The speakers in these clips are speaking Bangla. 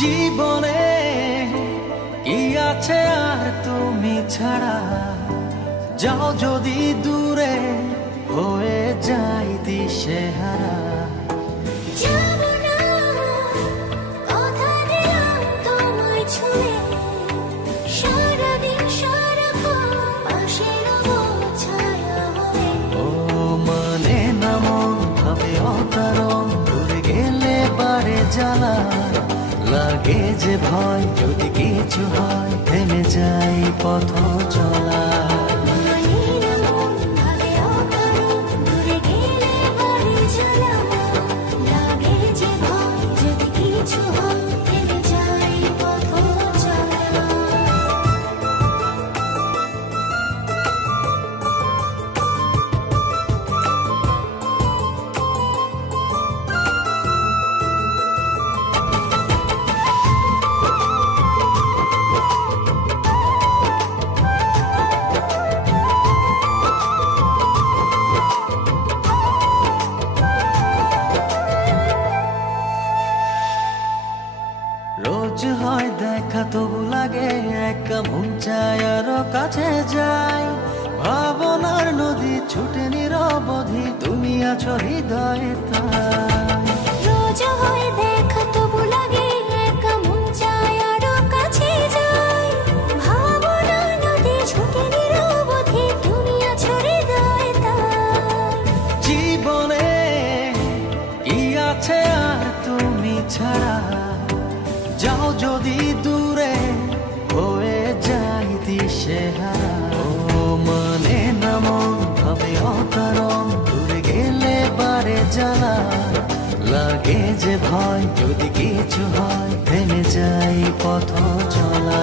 জীবনে কি আছে আর তুমি ছাড়া, যাও যদি দূরে হয়ে যাই দিশেহারা। ও মানে না মন ভাবে অকারণ, দূরে গেলে বারে জ্বালা লাগে যে ভয়, যদি কিছু হয় থেমে যাই পথ চলা। রোজ হয় দেখা তবু লাগে একা, মন চায় আরো কাছে যাই। ভাবনার নদী ছুটে নিরবধি, তুমি আছো হৃদয়ে তাই। রোজ হয় দেখা তবু লাগে একা, মন চায় আরো কাছে যাই। ভাবনার নদী ছুটে নিরবধি, তুমি আছো হৃদয়ে তাই। জীবনে কি আছে আর তুমি ছাড়া, যাও যদি দূরে হয়ে যাই দিশেহারা। ও মানে না মন ভাবে অকারণ, দূরে গেলে বারে জ্বালা লাগে যে ভয়, যদি কিছু হয় থেমে যাই পথ চলা।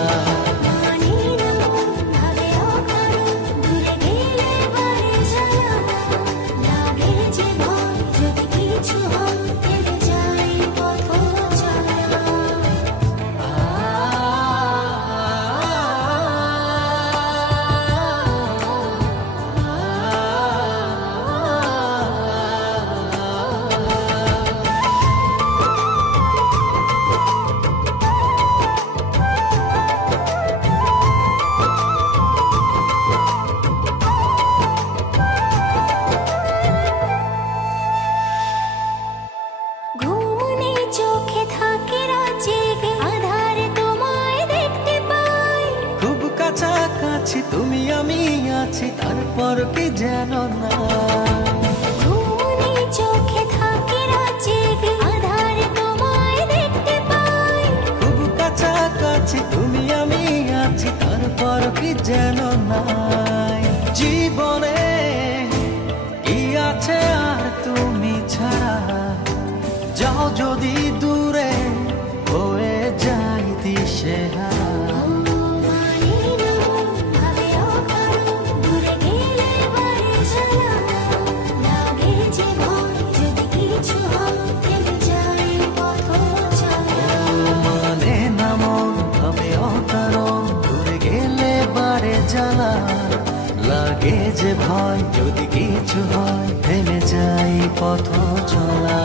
কাছাকাছি তুমি আমি আছি, তারপর কি যেন না। চোখে থাকে রাত জেগে, আধারে তোমায় দেখতে পাই। খুব কাছাকাছি তুমি আমি আছি, তারপর কি যেন নাই। জীবনে কি আছে আর তুমি ছাড়া, যাও যদি দূরে হয়ে যাই দিশেহারা। লাগে যে ভয়, যদি কিছু হয় থেমে যাই পথ চলা।